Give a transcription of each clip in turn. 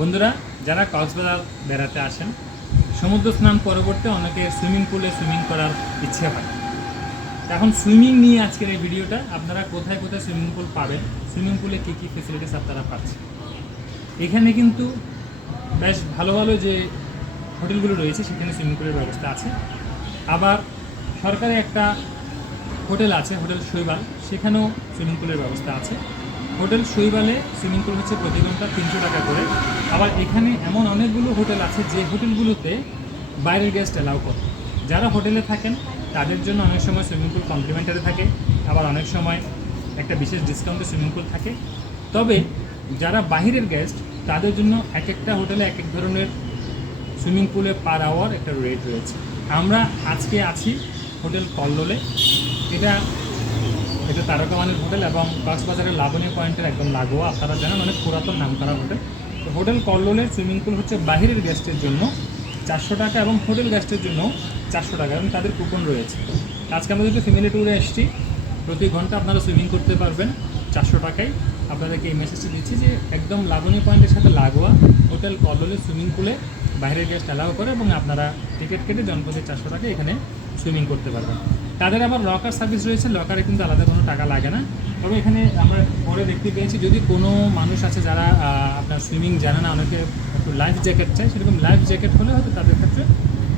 বন্ধুরা, যারা কক্সবাজার বেড়াতে আসেন, সমুদ্র স্নান পরবর্তী অনেকে সুইমিং পুলে সুইমিং করার ইচ্ছে হয়। এখন সুইমিং নিয়ে আজকের এই ভিডিওটা, আপনারা কোথায় কোথায় সুইমিং পুল পাবেন, সুইমিং পুলে কী কী ফেসিলিটিস আপনারা পাচ্ছেন। এখানে কিন্তু বেশ ভালো ভালো যে হোটেলগুলো রয়েছে সেখানে সুইমিং পুলের ব্যবস্থা আছে। আবার সরকারি একটা হোটেল আছে, হোটেল শৈবাল, সেখানেও সুইমিং পুলের ব্যবস্থা আছে। হোটেল শৈবালে সুইমিং পুল হচ্ছে প্রতি ঘন্টা 300 টাকা করে। আবার এখানে এমন অনেকগুলো হোটেল আছে যে হোটেলগুলোতে বাইরের গেস্ট অ্যালাউ করে। যারা হোটেলে থাকেন তাদের জন্য অনেক সময় সুইমিং পুল কমপ্লিমেন্টারি থাকে, আবার অনেক সময় একটা বিশেষ ডিসকাউন্টে সুইমিং পুল থাকে। তবে যারা বাহিরের গেস্ট তাদের জন্য এক একটা হোটেলে এক এক ধরনের সুইমিং পুলে পার আওয়ার একটা রেট রয়েছে। আমরা আজকে আছি হোটেল কল্লোলে। এটা এটা তারকামানের হোটেল এবং কক্সবাজারের লাবণী পয়েন্টের একদম লাগোয়া। আপনারা জানেন অনেক পুরাতন নামকরা হোটেল। তো হোটেল কল্লোলের সুইমিং পুল হচ্ছে বাহিরের গেস্টের জন্য 400 টাকা এবং হোটেল গেস্টের জন্য 400 টাকা, এবং তাদের কুপন রয়েছে। আজকে আমরা যেহেতু ফ্যামিলি ট্যুরে এসেছি, প্রতি ঘন্টা আপনারা সুইমিং করতে পারবেন 400 টাকায়। আপনাদেরকে এই মেসেজটি দিচ্ছি যে একদম লাবণী পয়েন্টের সাথে লাগোয়া হোটেল কল্লোলের সুইমিং পুলে বাইরের গেস্ট অ্যালাউ করে, এবং আপনারা টিকিট কেটে জনপ্রতি 400 টাকা এখানে সুইমিং করতে পারবেন। তাদের আবার লকার সার্ভিস রয়েছে, লকারে কিন্তু আলাদা কোনো টাকা লাগে না। তবে এখানে আমরা পরে দেখতে পেয়েছি যদি কোনো মানুষ আছে যারা আপনার সুইমিং জানে না, অনেকে একটু লাইফ জ্যাকেট চায়, সেরকম লাইফ জ্যাকেট হলে হয়তো তাদের ক্ষেত্রে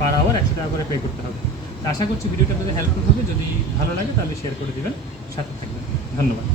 পার আওয়ার 100 টাকা করে পে করতে হবে। তো আশা করছি ভিডিওটা আপনাদের হেল্পফুল হবে। যদি ভালো লাগে তাহলে শেয়ার করে দেবেন, সাথে থাকবেন। ধন্যবাদ।